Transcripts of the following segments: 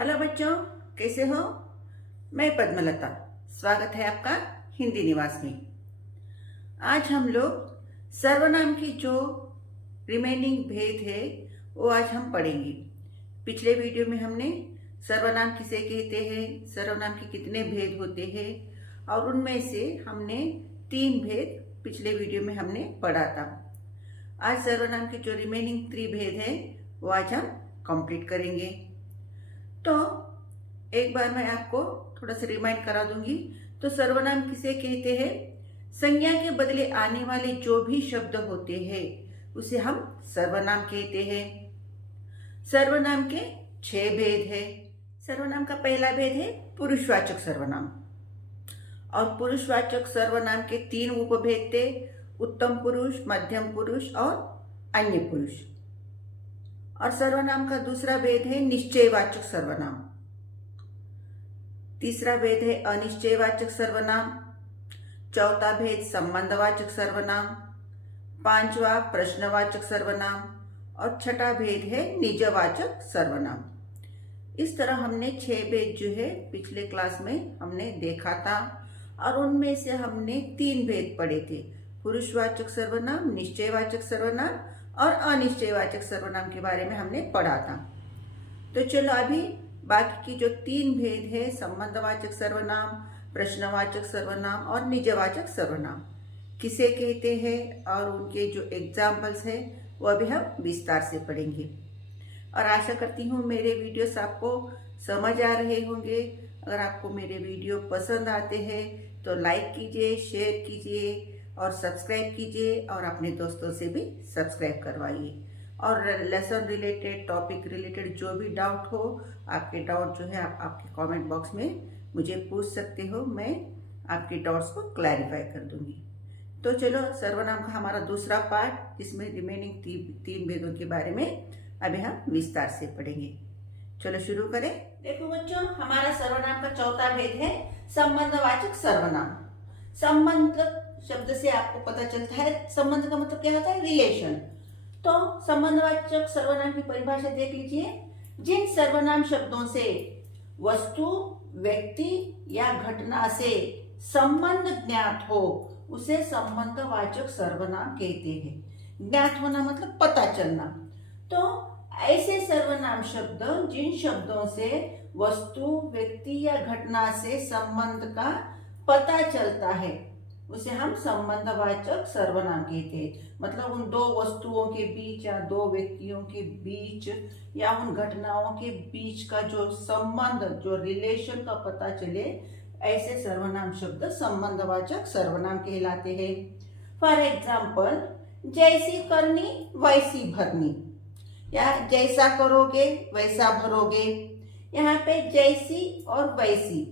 Hello बच्चों, कैसे हो? मैं पद्मलता। स्वागत है आपका हिंदी निवास में। आज हम लोग सर्वनाम की जो रिमेनिंग भेद है वो आज हम पढ़ेंगे। पिछले वीडियो में हमने सर्वनाम किसे कहते हैं, सर्वनाम के कितने भेद होते हैं और उनमें से हमने 3 भेद पिछले वीडियो में हमने पढ़ा था। आज सर्वनाम के जो रिमेनिंग 3 भेद है वो आज हम कंप्लीट करेंगे। तो एक बार मैं आपको थोड़ा सा रिमाइंड करा दूंगी। तो सर्वनाम किसे कहते हैं? संज्ञा के बदले आने वाले जो भी शब्द होते हैं उसे हम सर्वनाम कहते हैं। सर्वनाम के 6 भेद है। सर्वनाम का पहला भेद है पुरुषवाचक सर्वनाम। और पुरुषवाचक सर्वनाम के 3 उपभेद थे, उत्तम पुरुष, मध्यम पुरुष और अन्य पुरुष। और सर्वनाम का दूसरा भेद है निश्चयवाचक सर्वनाम। तीसरा भेद है अनिश्चयवाचक सर्वनाम। चौथा भेद संबंधवाचक सर्वनाम। पांचवा प्रश्नवाचक सर्वनाम और छठा भेद है निजवाचक सर्वनाम। इस तरह हमने 6 भेद जो है पिछले क्लास में हमने देखा था और उनमें से हमने 3 भेद पढ़े थे, पुरुषवाचक सर्वनाम, निश्चयवाचक सर्वनाम और अनिश्चयवाचक सर्वनाम के बारे में हमने पढ़ा था। तो चलो अभी बाकी की जो 3 भेद है, संबंधवाचक सर्वनाम, प्रश्नवाचक सर्वनाम और निजवाचक सर्वनाम, किसे कहते हैं और उनके जो एग्जाम्पल्स है वो अभी हम विस्तार से पढ़ेंगे। और आशा करती हूँ मेरे वीडियोस आपको समझ आ रहे होंगे। अगर आपको मेरे वीडियो पसंद आते हैं तो लाइक कीजिए, शेयर कीजिए और सब्सक्राइब कीजिए और अपने दोस्तों से भी सब्सक्राइब करवाइए। और लेसन रिलेटेड, टॉपिक रिलेटेड जो भी डाउट हो, आपके डाउट जो है आप आपके कमेंट बॉक्स में मुझे पूछ सकते हो। मैं आपके डाउट्स को क्लैरिफाई कर दूंगी। तो चलो सर्वनाम का हमारा दूसरा पार्ट, जिसमें रिमेनिंग 3 भेदों के बारे में अभी हम विस्तार से पढ़ेंगे। चलो शुरू करें। देखो बच्चों, हमारा सर्वनाम का चौथा भेद है संबंधवाचक सर्वनाम। संबंध शब्द से आपको पता चलता है, संबंध का मतलब क्या होता है? रिलेशन। तो संबंधवाचक सर्वनाम की परिभाषा देख लीजिए। जिन सर्वनाम शब्दों से वस्तु, व्यक्ति या घटना से संबंध ज्ञात हो उसे संबंधवाचक सर्वनाम कहते हैं। ज्ञात होना मतलब पता चलना। तो ऐसे सर्वनाम शब्द जिन शब्दों से वस्तु, व्यक्ति या घटना से संबंध का पता चलता है उसे हम संबंधवाचक सर्वनाम कहते हैं। मतलब उन 2 वस्तुओं के बीच या 2 व्यक्तियों के बीच या उन घटनाओं के बीच का जो संबंध, जो रिलेशन का पता चले, ऐसे सर्वनाम शब्द संबंधवाचक सर्वनाम कहलाते हैं। फॉर एग्जाम्पल, जैसी करनी वैसी भरनी या जैसा करोगे वैसा भरोगे। यहाँ पे जैसी और वैसी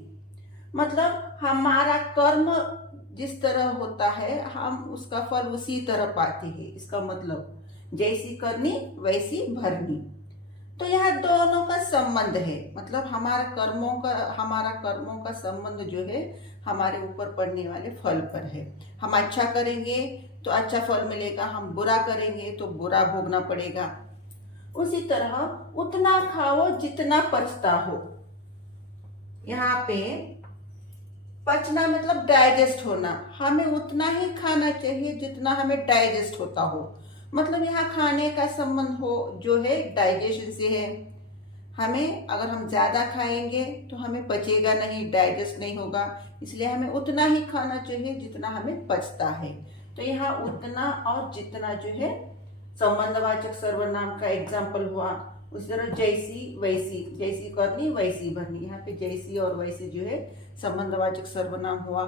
मतलब हमारा कर्म जिस तरह होता है हम उसका फल उसी तरह पाते हैं। इसका मतलब जैसी करनी वैसी भरनी। तो यहाँ दोनों का संबंध है, मतलब हमारा कर्मों का संबंध जो है हमारे ऊपर पड़ने वाले फल पर है। हम अच्छा करेंगे तो अच्छा फल मिलेगा, हम बुरा करेंगे तो बुरा भोगना पड़ेगा। उसी तरह उतना खाओ जितना पचता हो। यहाँ पे पचना मतलब डाइजेस्ट होना। हमें उतना ही खाना चाहिए जितना हमें डाइजेस्ट होता हो। मतलब यहाँ खाने का संबंध हो जो है डाइजेशन से है। हमें अगर हम ज़्यादा खाएंगे तो हमें पचेगा नहीं, डाइजेस्ट नहीं होगा। इसलिए हमें उतना ही खाना चाहिए जितना हमें पचता है। तो यहाँ उतना और जितना जो है संबंधवाचक सर्वनाम का एग्जाम्पल हुआ। उसी तरह जैसी वैसी, जैसी करनी वैसी भरनी। यहाँ पे जैसी और वैसी जो है संबंधवाचक सर्वनाम हुआ।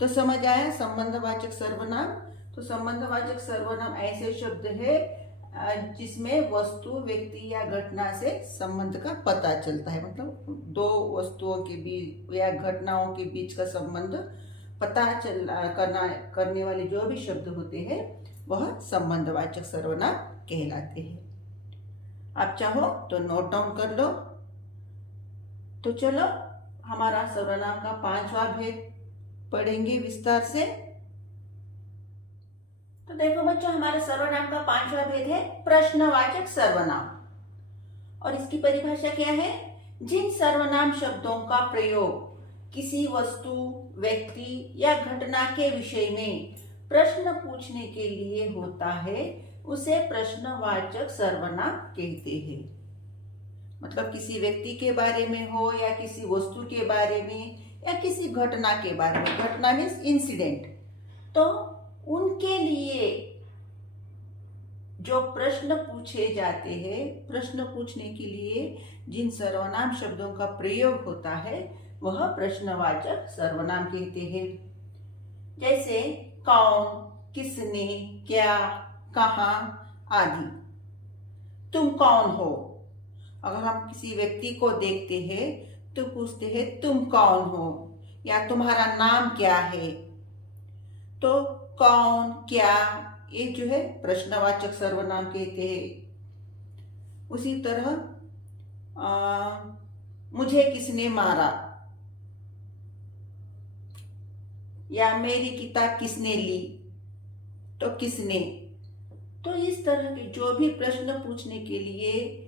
तो समझ आया संबंधवाचक सर्वनाम? तो संबंधवाचक सर्वनाम ऐसे शब्द है जिसमें वस्तु, व्यक्ति या घटना से संबंध का पता चलता है। मतलब 2 वस्तुओं के बीच या घटनाओं के बीच का संबंध पता करने वाले जो भी शब्द होते हैं वह संबंधवाचक सर्वनाम कहलाते हैं। आप चाहो तो नोट डाउन कर लो। तो चलो हमारा सर्वनाम का 5वां भेद पढ़ेंगे विस्तार से। तो देखो बच्चों, हमारे सर्वनाम का 5वां भेद है प्रश्नवाचक सर्वनाम। और इसकी परिभाषा क्या है? जिन सर्वनाम शब्दों का प्रयोग किसी वस्तु, व्यक्ति या घटना के विषय में प्रश्न पूछने के लिए होता है उसे प्रश्नवाचक सर्वनाम कहते हैं। मतलब किसी व्यक्ति के बारे में हो या किसी वस्तु के बारे में या किसी घटना के बारे में, घटना मीन्स इंसिडेंट, तो उनके लिए जो प्रश्न पूछे जाते हैं, प्रश्न पूछने के लिए जिन सर्वनाम शब्दों का प्रयोग होता है वह प्रश्नवाचक सर्वनाम कहते हैं। जैसे कौन, किसने, क्या, कहाँ आदि। तुम कौन हो? अगर हम किसी व्यक्ति को देखते हैं तो पूछते हैं तुम कौन हो या तुम्हारा नाम क्या है। तो कौन, क्या, ये जो है प्रश्नवाचक सर्वनाम कहते हैं। उसी तरह मुझे किसने मारा या मेरी किताब किसने ली, तो किसने। तो इस तरह के जो भी प्रश्न पूछने के लिए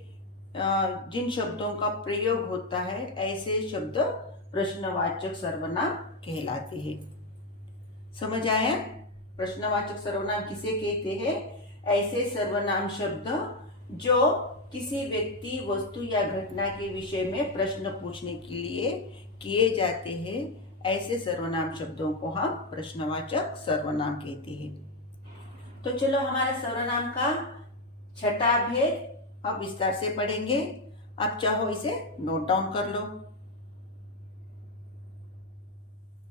जिन शब्दों का प्रयोग होता है ऐसे शब्द प्रश्नवाचक सर्वनाम कहलाते हैं। समझ आया? प्रश्नवाचक सर्वनाम किसे कहते हैं? ऐसे सर्वनाम शब्द जो किसी व्यक्ति, वस्तु या घटना के विषय में प्रश्न पूछने के लिए किए जाते हैं, ऐसे सर्वनाम शब्दों को हम प्रश्नवाचक सर्वनाम कहते हैं। तो चलो हमारे सर्वनाम का छठा भेद अब विस्तार से पढ़ेंगे। आप चाहो इसे नोट डाउन कर लो।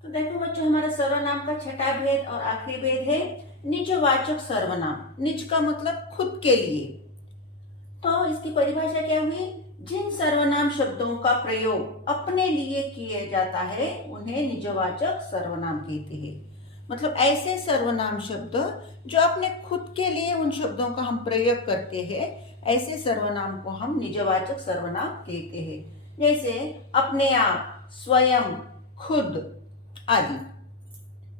तो देखो बच्चों, हमारा सर्वनाम का छठा भेद और आखिरी भेद है निजवाचक सर्वनाम। निज का मतलब खुद के लिए। तो इसकी परिभाषा क्या हुई? जिन सर्वनाम शब्दों का प्रयोग अपने लिए किया जाता है उन्हें निजवाचक सर्वनाम कहते हैं। मतलब ऐसे सर्वनाम शब्द जो अपने खुद के लिए उन शब्दों का हम प्रयोग करते हैं, ऐसे सर्वनाम को हम निजवाचक सर्वनाम कहते हैं। जैसे अपने आप, स्वयं, खुद आदि।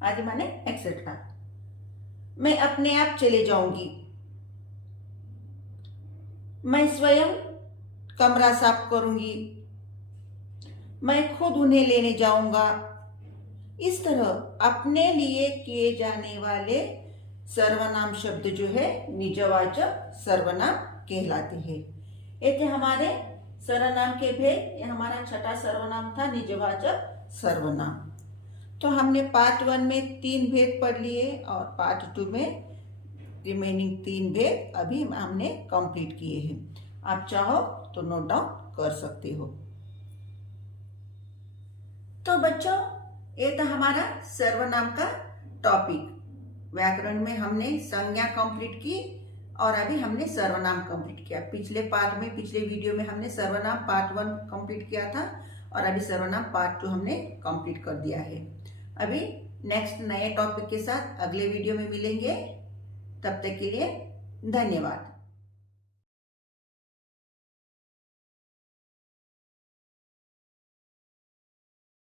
आदि माने एक्सेट्रा। मैं अपने आप चले जाऊंगी, मैं स्वयं कमरा साफ करूंगी, मैं खुद उन्हें लेने जाऊंगा। इस तरह अपने लिए किए जाने वाले सर्वनाम शब्द जो है निजवाचक सर्वनाम कहलाते हैं। ये थे हमारे सर्वनाम के भेद। ये हमारा छठा सर्वनाम था निजवाचक सर्वनाम। तो हमने पार्ट 1 में 3 भेद पढ़ लिए और पार्ट 2 में रिमेनिंग 3 भेद अभी हमने कंप्लीट किए हैं। आप चाहो तो नोट डाउन कर सकते हो। तो बच्चों, ये था हमारा सर्वनाम का टॉपिक। व्याकरण में हमने संज्ञा कंप्लीट की और अभी हमने सर्वनाम कंप्लीट किया। पिछले पार्ट में, पिछले वीडियो में हमने सर्वनाम पार्ट 1 कंप्लीट किया था और अभी सर्वनाम पार्ट 2 हमने कंप्लीट कर दिया है। अभी नेक्स्ट नए टॉपिक के साथ अगले वीडियो में मिलेंगे। तब तक के लिए धन्यवाद।